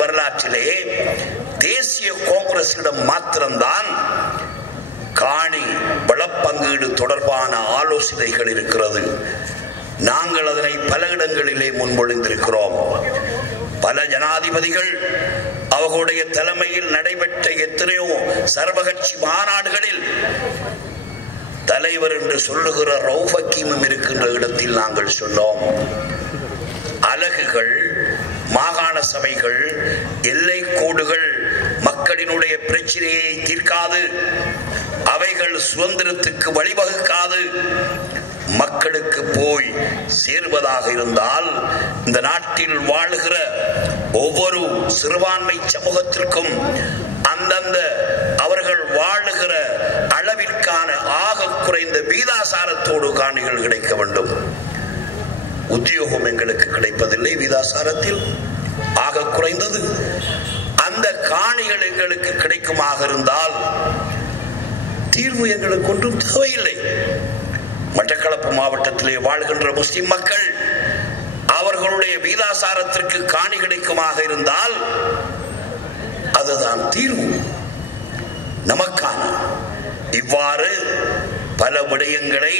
வரலாற்றிலே தேசிய காங்கிரசிடம் மாத்திரம்தான் காணி வளப்பங்கீடு தொடர்பான ஆலோசனைகள் இருக்கிறது. நாங்கள் அதனை பல இடங்களிலே முன்மொழிந்திருக்கிறோம். பல ஜனாதிபதிகள் அவர்களுடைய தலைமையில் நடைபெற்ற எத்தனையோ சர்வகட்சி மாநாடுகளில் தலைவர் என்று சொல்லுகிற ரவுஃப் ஹக்கீமும் இருக்கின்ற இடத்தில் நாங்கள் சொன்னோம், அலகுகள், மாகாண சபைகள், எல்லை கோடுகள் மக்களினுடைய பிரச்சனையை தீர்க்காது, அவைகள் சுதந்திரத்துக்கு வழிவகுக்காது. மக்களுக்கு போய் சேர்வதாக இருந்தால் இந்த நாட்டில் வாழுகிற ஒவ்வொரு சிறுபான்மை சமூகத்திற்கும் அந்தந்த அவர்கள் வாழுகிற அளவிற்கான ஆக குறைந்த வீதாசாரத்தோடு காணிகள் கிடைக்க வேண்டும். உத்தியோகம் எங்களுக்கு கிடைப்பதில்லை வீதாசாரத்தில், ஆக குறைந்தது அந்த காணிகள் எங்களுக்கு கிடைக்குமாக இருந்தால் தீர்வு எங்களுக்கு ஒன்றும் தேவையில்லை. மட்டக்களப்பு மாவட்டத்திலே வாழ்கின்ற முஸ்லிம் மக்கள் அவர்களுடைய வீதாசாரத்திற்கு காணி கிடைக்குமாக இருந்தால் அதுதான் தீர்வு நமக்கான. இவ்வாறு பல விடயங்களை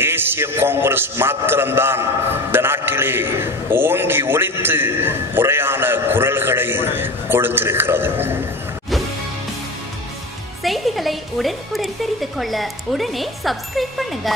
தேசிய காங்கிரஸ் மாத்திரம்தான் இந்த நாட்டிலே ஓங்கி ஒலித்து முறையான குரல்களை கொடுத்திருக்கிறது. செய்திகளை உடனுக்குடன் தெரிந்து கொள்ள உடனே சப்ஸ்கிரைப் பண்ணுங்க.